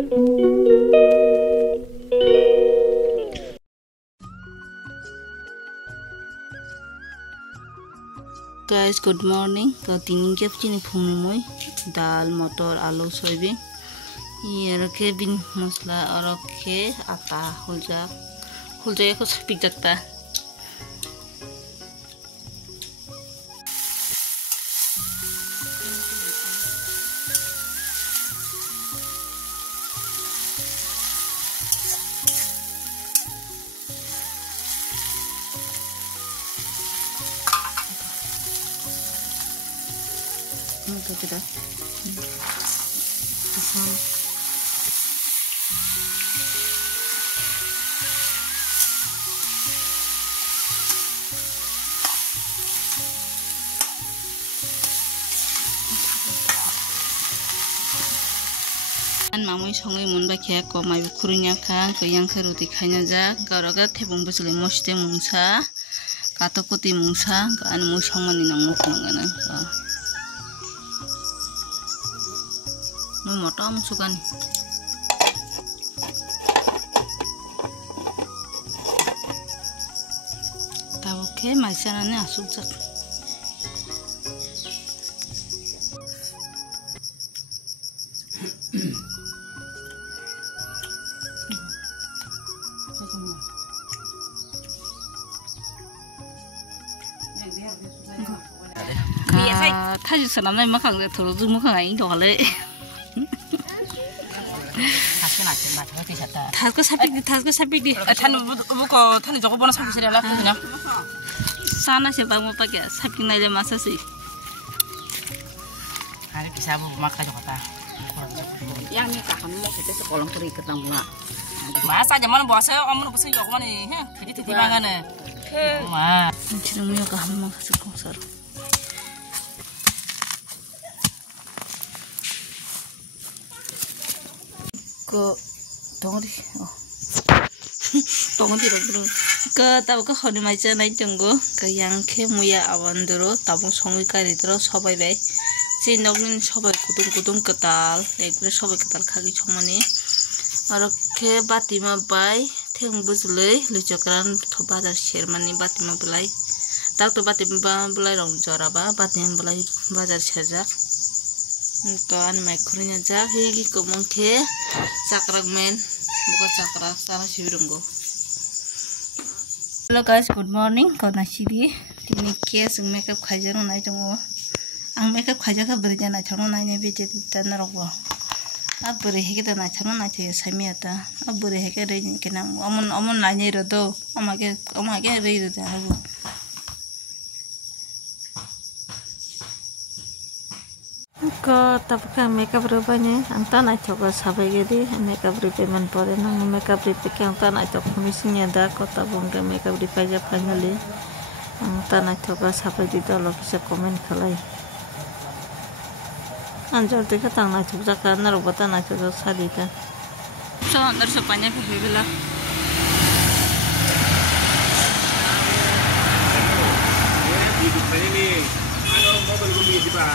Guys, good morning. Kau tinggi ke sini phone moi dal, motor, alu, soybean. Ini rake bin masala, rake ata, hulja aku sapik jata. Ito kita. Mamui songai munba kya ko mai kurunya kha ko yang kha roti khanya ja garaga thebung busle moste mungsa katokoti mungsa an mu somani nang muk mangana no mota musukan taboke maisanane asuk jak 타지 사람들 막강데 들어도 막강 아닌 거 할래. 다스고 삽비디. 탄 뭐고 탄이 저거 보나 삽비시래라 그냥. 사나시 방못 밖에 삽비 나이제 마사시. 아니 비싸고 막 가져갔다. 양이가 한 먹게 돼서 꼴렁거리 ketemu mak. Masa zaman bosan omong bosan yo mana ni, jadi tiba mana. Mak. Cium yo kah mak kasih konsor. Ko tongdi ro ke tahu ke honi macam naik tunggu ke yang ke muya awan dulu tabung songi kari terus sobai bay si nongin sobai kutung ketal ekbre sobai ketal kaki comoni arok ke batima bay teng buzlei lucakran to bazar shermani batima belai tak to batima belai rong joraba batima belai bazar sherjak to an mai kurinya ja hegi komong ke cakrak men buka cakrak sana sibirunggo. Hello guys, good morning. Kau nasi di ini kes makeup kajian naik tunggu ang makeup kajian ke berjalan naik tunggu naiknya biji tanah rogo beri kita naik tunggu naik ya sami ata beri kita rejin kena amun naiknya itu omake rejin itu aku ko tapka makeup rupanya angta naik coba sabai gedi makeup payment pore nang makeup ke angta naik coba misinya da kota bungka makeup paja finally angta naik coba sabai di dalo bisa komen kalai anjor te katang naik coba karena robota naik coba salita so andar sepanya pebila ini ano mobil gumi di ba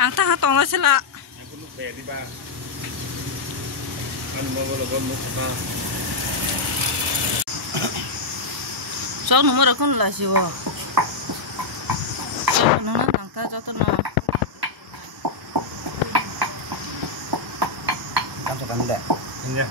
ang taha tong sila aku lupa di ba anu bawa logo muka so nomor aku lah sih wo nona ang taha jatuh no kamu kan enggak